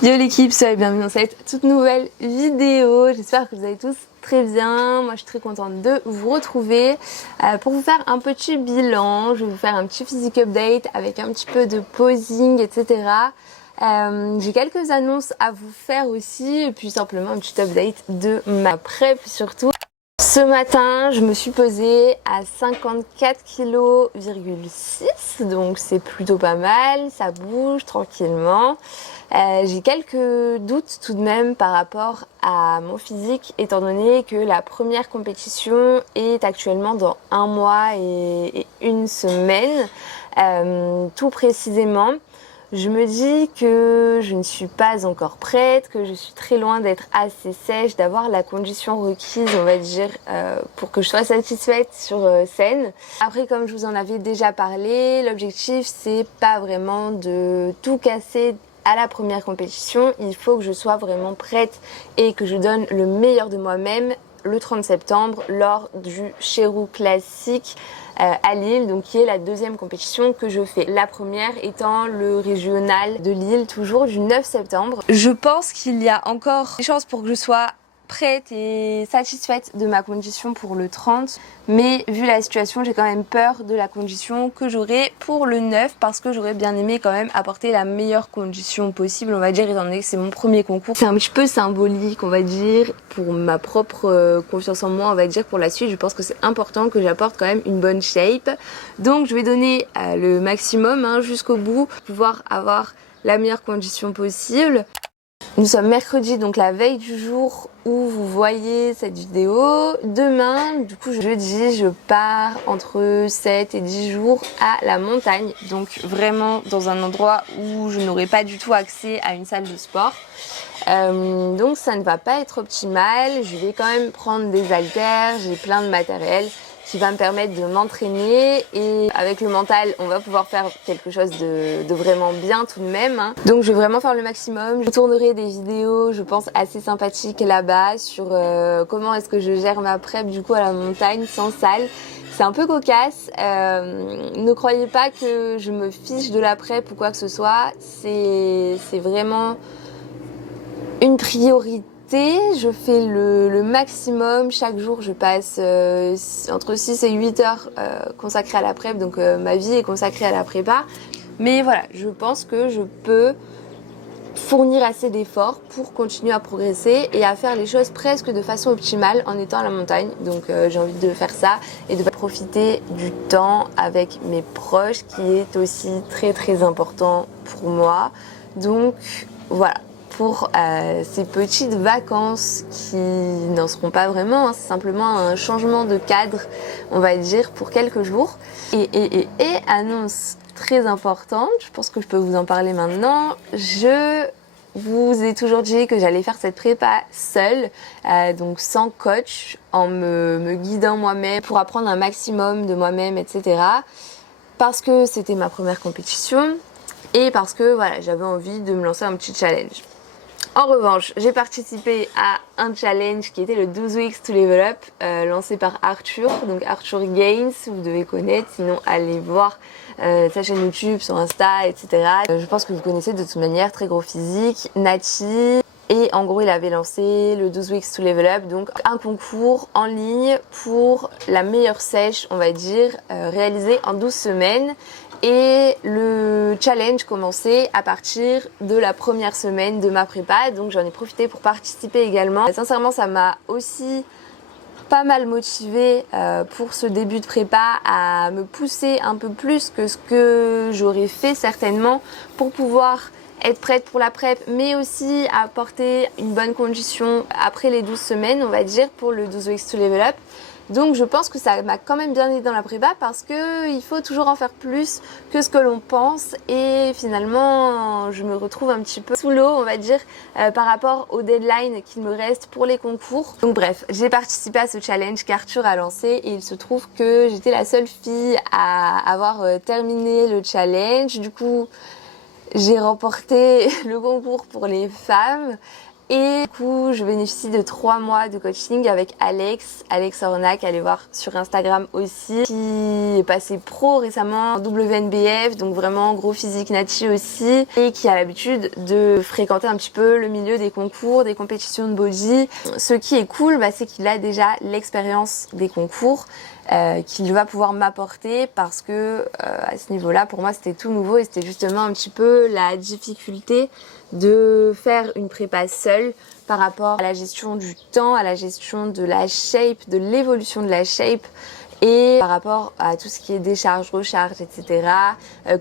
Yo l'équipe, soyez bienvenue dans cette toute nouvelle vidéo. J'espère que vous allez tous très bien. Moi je suis très contente de vous retrouver pour vous faire un petit bilan. Je vais vous faire un petit physique update avec un petit peu de posing, etc. J'ai quelques annonces à vous faire aussi et puis simplement un petit update de ma prep surtout. Ce matin, je me suis pesée à 54,6 kg, donc c'est plutôt pas mal, ça bouge tranquillement. J'ai quelques doutes tout de même par rapport à mon physique, étant donné que la première compétition est actuellement dans 1 mois et 1 semaine, tout précisément. Je me dis que je ne suis pas encore prête, que je suis très loin d'être assez sèche, d'avoir la condition requise, on va dire, pour que je sois satisfaite sur scène. Après, comme je vous en avais déjà parlé, l'objectif c'est pas vraiment de tout casser à la première compétition. Il faut que je sois vraiment prête et que je donne le meilleur de moi-même le 30 septembre lors du Cherou Classique à Lille, donc qui est la deuxième compétition que je fais. La première étant le régional de Lille, toujours du 9 septembre. Je pense qu'il y a encore des chances pour que je sois prête et satisfaite de ma condition pour le 30, mais vu la situation, j'ai quand même peur de la condition que j'aurai pour le 9 parce que j'aurais bien aimé quand même apporter la meilleure condition possible, on va dire, étant donné que c'est mon premier concours. C'est un petit peu symbolique, on va dire, pour ma propre confiance en moi, on va dire, pour la suite. Je pense que c'est important que j'apporte quand même une bonne shape. Donc je vais donner le maximum jusqu'au bout pour pouvoir avoir la meilleure condition possible. Nous sommes mercredi, donc la veille du jour où vous voyez cette vidéo. Demain, du coup jeudi, je pars entre 7 et 10 jours à la montagne. Donc vraiment dans un endroit où je n'aurai pas du tout accès à une salle de sport. Donc ça ne va pas être optimal. Je vais quand même prendre des haltères, j'ai plein de matériel qui va me permettre de m'entraîner, et avec le mental on va pouvoir faire quelque chose de vraiment bien tout de même. Donc je vais vraiment faire le maximum. Je tournerai des vidéos, je pense, assez sympathiques là-bas sur comment est-ce que je gère ma prep du coup à la montagne sans salle. C'est un peu cocasse, ne croyez pas que je me fiche de la prep ou quoi que ce soit, c'est vraiment une priorité. Je fais le maximum. Chaque jour je passe entre 6 et 8 heures consacrées à la prep, donc ma vie est consacrée à la prépa. Mais voilà, je pense que je peux fournir assez d'efforts pour continuer à progresser et à faire les choses presque de façon optimale en étant à la montagne. Donc j'ai envie de faire ça et de profiter du temps avec mes proches, qui est aussi très très important pour moi. Donc voilà, pour ces petites vacances qui n'en seront pas vraiment, c'est simplement un changement de cadre, on va dire, pour quelques jours. Et annonce très importante, je pense que je peux vous en parler maintenant. Je vous ai toujours dit que j'allais faire cette prépa seule, donc sans coach, en me guidant moi-même pour apprendre un maximum de moi-même, etc. Parce que c'était ma première compétition et parce que voilà, j'avais envie de me lancer un petit challenge. En revanche, j'ai participé à un challenge qui était le 12 Weeks to Level Up, lancé par Arthur, donc Arthur Gaines, vous devez connaître, sinon allez voir sa chaîne YouTube, son Insta, etc. Je pense que vous connaissez de toute manière, très gros physique, Nati. Et en gros, il avait lancé le 12 Weeks to Level Up, donc un concours en ligne pour la meilleure sèche, on va dire, réalisé en 12 semaines. Et le challenge commençait à partir de la première semaine de ma prépa, donc j'en ai profité pour participer également. Sincèrement, ça m'a aussi pas mal motivée pour ce début de prépa à me pousser un peu plus que ce que j'aurais fait certainement pour pouvoir être prête pour la prep, mais aussi apporter une bonne condition après les 12 semaines, on va dire, pour le 12 Weeks to Level Up. Donc je pense que ça m'a quand même bien aidé dans la prépa parce que il faut toujours en faire plus que ce que l'on pense, et finalement je me retrouve un petit peu sous l'eau, on va dire, par rapport aux deadlines qu'il me reste pour les concours. Donc bref, j'ai participé à ce challenge qu'Arthur a lancé et il se trouve que j'étais la seule fille à avoir terminé le challenge. Du coup, j'ai remporté le concours pour les femmes. Et du coup, je bénéficie de 3 mois de coaching avec Alex Ornac, allez voir sur Instagram aussi, qui est passé pro récemment en WNBF, donc vraiment gros physique nati aussi, et qui a l'habitude de fréquenter un petit peu le milieu des concours, des compétitions de body. Ce qui est cool, c'est qu'il a déjà l'expérience des concours, qu'il va pouvoir m'apporter parce que à ce niveau-là, pour moi, c'était tout nouveau et c'était justement un petit peu la difficulté de faire une prépa seule par rapport à la gestion du temps, à la gestion de la shape, de l'évolution de la shape et par rapport à tout ce qui est décharge, recharge, etc.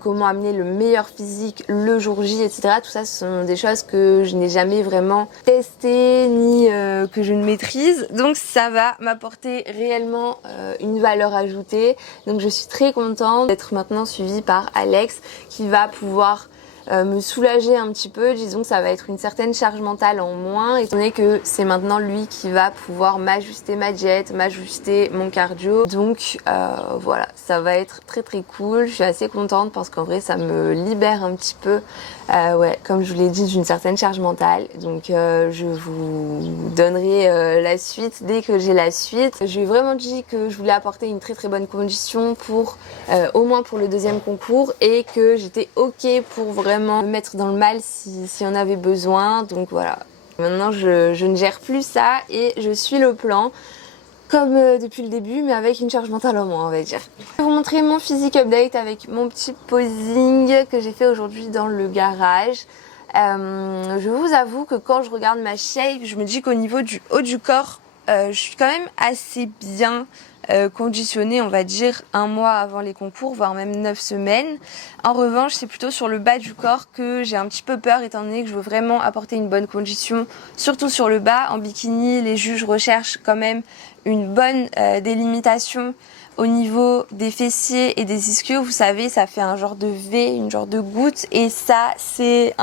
Comment amener le meilleur physique le jour J, etc. Tout ça, ce sont des choses que je n'ai jamais vraiment testées ni que je ne maîtrise. Donc ça va m'apporter réellement une valeur ajoutée. Donc je suis très contente d'être maintenant suivie par Alex qui va pouvoir me soulager un petit peu. Disons que ça va être une certaine charge mentale en moins étant donné que c'est maintenant lui qui va pouvoir m'ajuster ma diète, m'ajuster mon cardio. Donc voilà, ça va être très très cool. Je suis assez contente parce qu'en vrai ça me libère un petit peu, ouais, comme je vous l'ai dit, d'une certaine charge mentale. Donc je vous donnerai la suite dès que j'ai la suite. Je lui ai vraiment dit que je voulais apporter une très très bonne condition pour au moins pour le deuxième concours et que j'étais ok pour vraiment me mettre dans le mal si on avait besoin. Donc voilà, maintenant je ne gère plus ça et je suis le plan comme depuis le début, mais avec une charge mentale en moins, on va dire. Je vais vous montrer mon physique update avec mon petit posing que j'ai fait aujourd'hui dans le garage. Je vous avoue que quand je regarde ma shape, je me dis qu'au niveau du haut du corps, je suis quand même assez bien conditionnée, on va dire, 1 mois avant les concours, voire même 9 semaines. En revanche, c'est plutôt sur le bas du corps que j'ai un petit peu peur, étant donné que je veux vraiment apporter une bonne condition, surtout sur le bas. En bikini, les juges recherchent quand même une bonne délimitation au niveau des fessiers et des ischios. Vous savez, ça fait un genre de V, une genre de goutte, et ça, c'est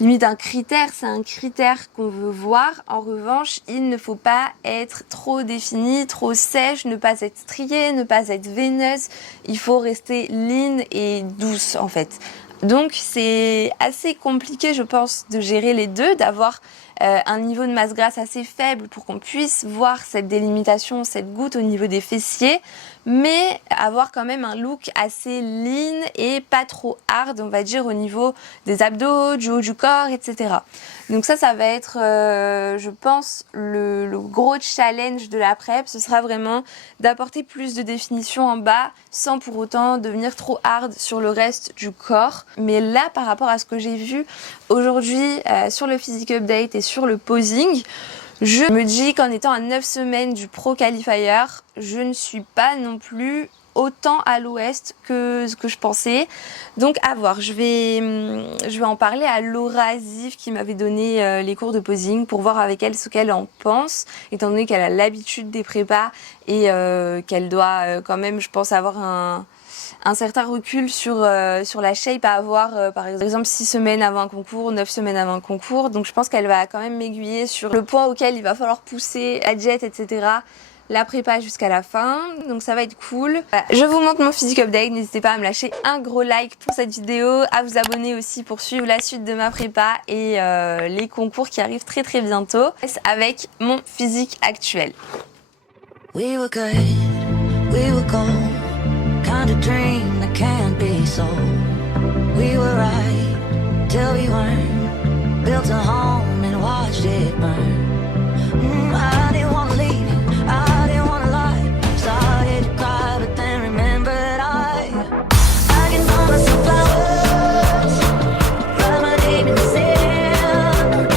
limite un critère, c'est un critère qu'on veut voir. En revanche, il ne faut pas être trop défini, trop sèche, ne pas être striée, ne pas être veineuse. Il faut rester lean et douce en fait. Donc c'est assez compliqué, je pense, de gérer les deux, d'avoir un niveau de masse grasse assez faible pour qu'on puisse voir cette délimitation, cette goutte au niveau des fessiers, mais avoir quand même un look assez lean et pas trop hard, on va dire, au niveau des abdos, du haut du corps, etc. Donc ça va être, je pense, le gros challenge de la prep. Ce sera vraiment d'apporter plus de définition en bas sans pour autant devenir trop hard sur le reste du corps. Mais là, par rapport à ce que j'ai vu aujourd'hui sur le physique update et sur le posing, je me dis qu'en étant à 9 semaines du Pro Qualifier, je ne suis pas non plus autant à l'ouest que ce que je pensais. Donc à voir, je vais en parler à Laura Azif qui m'avait donné les cours de posing pour voir avec elle ce qu'elle en pense, étant donné qu'elle a l'habitude des prépas et qu'elle doit quand même, je pense, avoir un certain recul sur la shape à avoir par exemple 6 semaines avant un concours, 9 semaines avant un concours. Donc je pense qu'elle va quand même m'aiguiller sur le point auquel il va falloir pousser la diète, etc. La prépa jusqu'à la fin, donc ça va être cool. Voilà. Je vous montre mon physique update, n'hésitez pas à me lâcher un gros like pour cette vidéo, à vous abonner aussi pour suivre la suite de ma prépa et les concours qui arrivent très très bientôt avec mon physique actuel. We were good, we were gold, kind of dream that can't be sold. We were right till we weren't, built a home and watched it burn. I didn't wanna leave you, I didn't wanna lie, started to cry but then remembered I can buy myself flowers, write my name in the sand,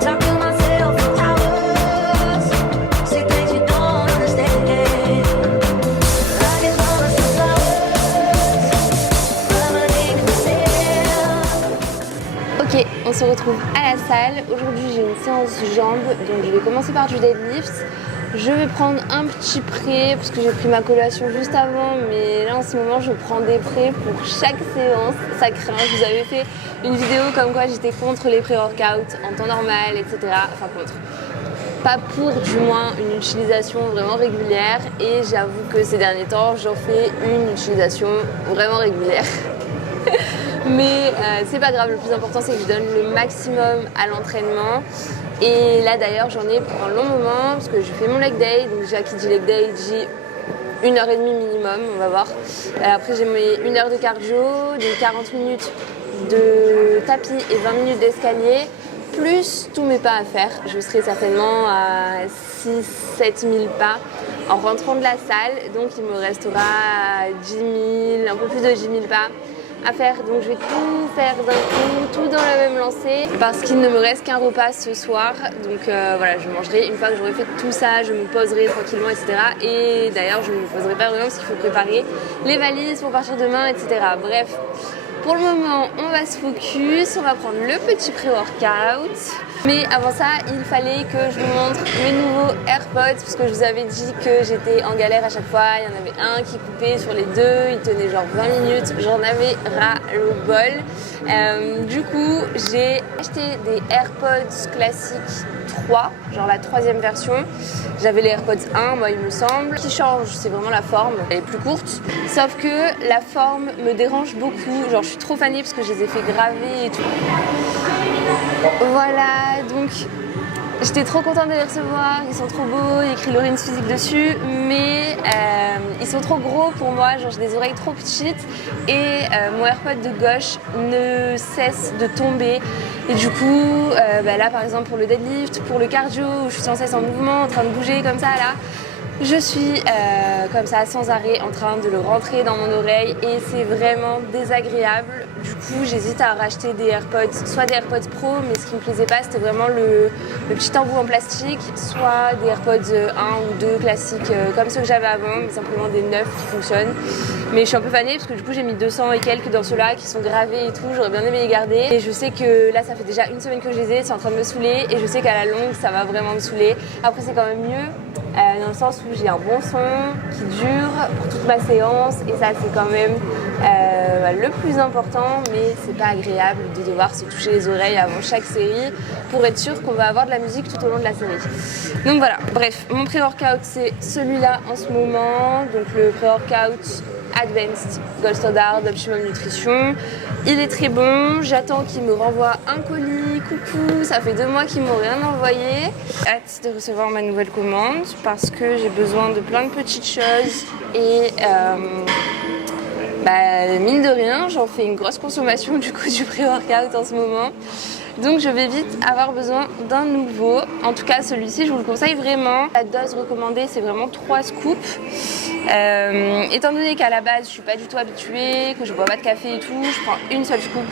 talk to myself for hours, say things you don't understand. I can buy myself flowers, write my name in the sand. Ok, on se retrouve à la salle. Aujourd'hui j'ai une séance jambes, donc je vais commencer par du deadlift. Je vais prendre un petit pré parce que j'ai pris ma collation juste avant, mais là en ce moment je prends des prés pour chaque séance. Ça craint. Je vous avais fait une vidéo comme quoi j'étais contre les pré-workouts en temps normal, etc. Enfin contre. Pas pour du moins une utilisation vraiment régulière, et j'avoue que ces derniers temps j'en fais une utilisation vraiment régulière. Mais c'est pas grave, le plus important c'est que je donne le maximum à l'entraînement. Et là d'ailleurs j'en ai pour un long moment parce que je fais mon leg day, donc déjà qui dit leg day dit 1h30 minimum, on va voir. Après j'ai mes 1 heure de cardio, des 40 minutes de tapis et 20 minutes d'escalier, plus tous mes pas à faire. Je serai certainement à 6-7 000 pas en rentrant de la salle, donc il me restera 10 000, un peu plus de 10 000 pas à faire, donc je vais tout faire d'un coup, tout dans la même lancée, parce qu'il ne me reste qu'un repas ce soir, donc voilà, je mangerai, une fois que j'aurai fait tout ça, je me poserai tranquillement, etc. Et d'ailleurs, je ne me poserai pas vraiment parce qu'il faut préparer les valises pour partir demain, etc. Bref, pour le moment, on va se focus, on va prendre le petit pré-workout. Mais avant ça, il fallait que je vous montre mes nouveaux AirPods, parce que je vous avais dit que j'étais en galère à chaque fois. Il y en avait un qui coupait sur les deux, il tenait genre 20 minutes, j'en avais ras le bol. Du coup, j'ai acheté des AirPods classiques 3, genre la 3e version. J'avais les AirPods 1, moi il me semble. Ce qui change, c'est vraiment la forme, elle est plus courte. Sauf que la forme me dérange beaucoup, genre je suis trop fanée parce que je les ai fait graver et tout. Voilà, donc j'étais trop contente de les recevoir, ils sont trop beaux, il y a écrit Lauryn's Physique dessus, mais ils sont trop gros pour moi, genre j'ai des oreilles trop petites et mon AirPod de gauche ne cesse de tomber. Et du coup, là par exemple pour le deadlift, pour le cardio, où je suis sans cesse en mouvement, en train de bouger comme ça là, je suis comme ça sans arrêt en train de le rentrer dans mon oreille et c'est vraiment désagréable. Du coup, j'hésite à racheter des AirPods, soit des AirPods Pro, mais ce qui me plaisait pas, c'était vraiment le petit embout en plastique, soit des AirPods 1 ou 2 classiques comme ceux que j'avais avant, mais simplement des neufs qui fonctionnent. Mais je suis un peu fanée parce que du coup, j'ai mis 200 et quelques dans ceux-là qui sont gravés et tout. J'aurais bien aimé les garder. Et je sais que là, ça fait déjà une semaine que je les ai, c'est en train de me saouler et je sais qu'à la longue, ça va vraiment me saouler. Après, c'est quand même mieux. Dans le sens où j'ai un bon son qui dure pour toute ma séance et ça c'est quand même le plus important, mais c'est pas agréable de devoir se toucher les oreilles avant chaque série pour être sûr qu'on va avoir de la musique tout au long de la série. Donc voilà, bref, mon pré-workout c'est celui-là en ce moment, donc le pré-workout Advanced Gold Standard Optimum Nutrition. Il est très bon, j'attends qu'il me renvoie un colis, coucou, ça fait 2 mois qu'ils m'ont rien envoyé. Hâte de recevoir ma nouvelle commande parce que j'ai besoin de plein de petites choses et mine de rien, j'en fais une grosse consommation du coup du pré-workout en ce moment. Donc je vais vite avoir besoin d'un nouveau. En tout cas celui-ci je vous le conseille vraiment. La dose recommandée c'est vraiment 3 scoops. Étant donné qu'à la base je suis pas du tout habituée, que je bois pas de café et tout, je prends une seule scoop.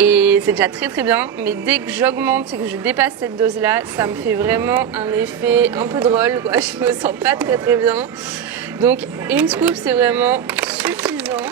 Et c'est déjà très très bien, mais dès que j'augmente et que je dépasse cette dose là, ça me fait vraiment un effet un peu drôle quoi. Je me sens pas très très bien. Donc une scoop c'est vraiment suffisant.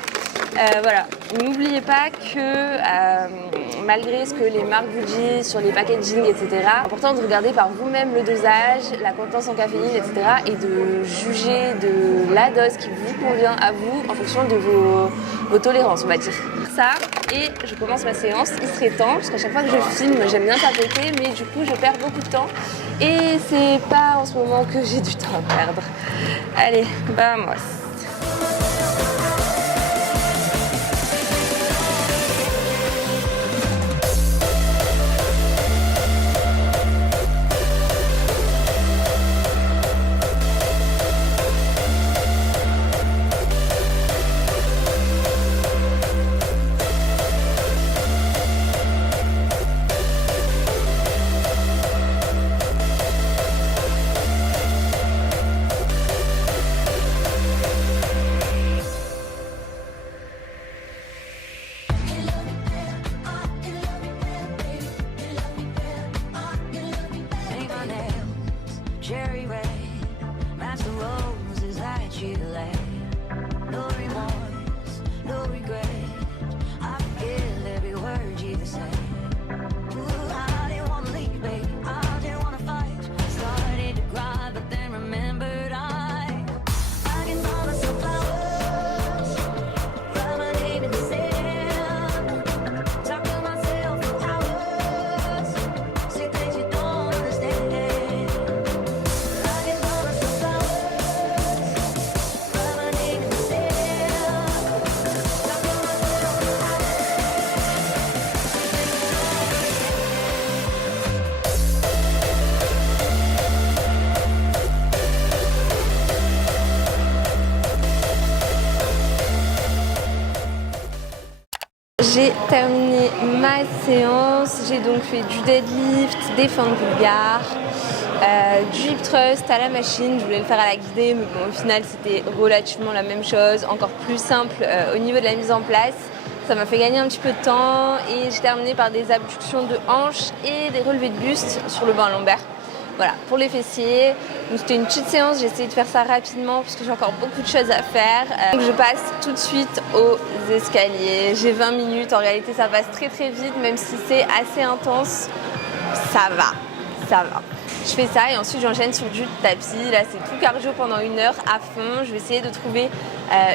Voilà, n'oubliez pas que malgré ce que les marques vous disent sur les packaging, etc., c'est important de regarder par vous-même le dosage, la contenance en caféine, etc., et de juger de la dose qui vous convient à vous en fonction de vos tolérances, on va dire. Ça, et je commence ma séance, il serait temps, parce qu'à chaque fois que je filme, j'aime bien tapoter, mais du coup, je perds beaucoup de temps, et c'est pas en ce moment que j'ai du temps à perdre. Allez, moi. J'ai terminé ma séance, j'ai donc fait du deadlift, des fentes bulgares, du hip thrust à la machine. Je voulais le faire à la guidée, mais bon, au final c'était relativement la même chose, encore plus simple au niveau de la mise en place. Ça m'a fait gagner un petit peu de temps et j'ai terminé par des abductions de hanches et des relevés de buste sur le banc lombaire. Voilà, pour les fessiers. Donc c'était une petite séance, j'ai essayé de faire ça rapidement parce que j'ai encore beaucoup de choses à faire. Donc je passe tout de suite aux escaliers. J'ai 20 minutes, en réalité ça passe très très vite, même si c'est assez intense. Ça va. Je fais ça et ensuite j'enchaîne sur du tapis. Là c'est tout cardio pendant 1 heure à fond. Je vais essayer de trouver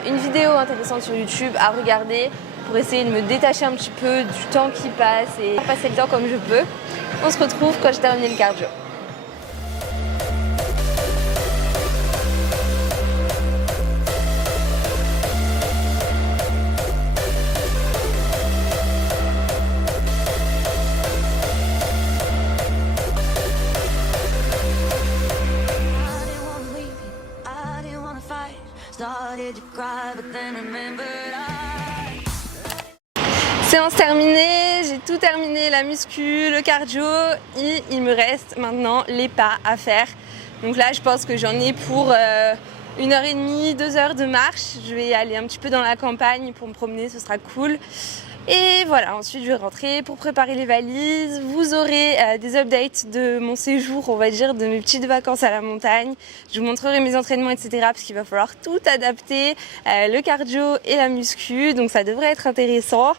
une vidéo intéressante sur YouTube à regarder pour essayer de me détacher un petit peu du temps qui passe et passer le temps comme je peux. On se retrouve quand j'ai terminé le cardio. Séance terminée, j'ai tout terminé, la muscu, le cardio et il me reste maintenant les pas à faire. Donc là je pense que j'en ai pour 1h30, 2 heures de marche. Je vais aller un petit peu dans la campagne pour me promener, ce sera cool. Et voilà, ensuite je vais rentrer pour préparer les valises. Vous aurez des updates de mon séjour, on va dire, de mes petites vacances à la montagne. Je vous montrerai mes entraînements, etc. parce qu'il va falloir tout adapter, le cardio et la muscu. Donc ça devrait être intéressant.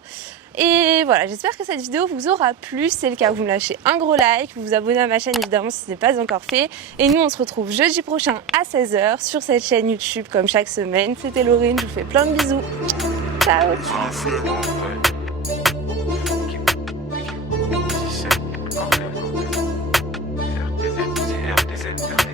Et voilà, j'espère que cette vidéo vous aura plu. Si c'est le cas, vous me lâchez un gros like, vous vous abonnez à ma chaîne évidemment si ce n'est pas encore fait. Et nous on se retrouve jeudi prochain à 16h sur cette chaîne YouTube comme chaque semaine. C'était Laurine, je vous fais plein de bisous. Ciao. RDZ.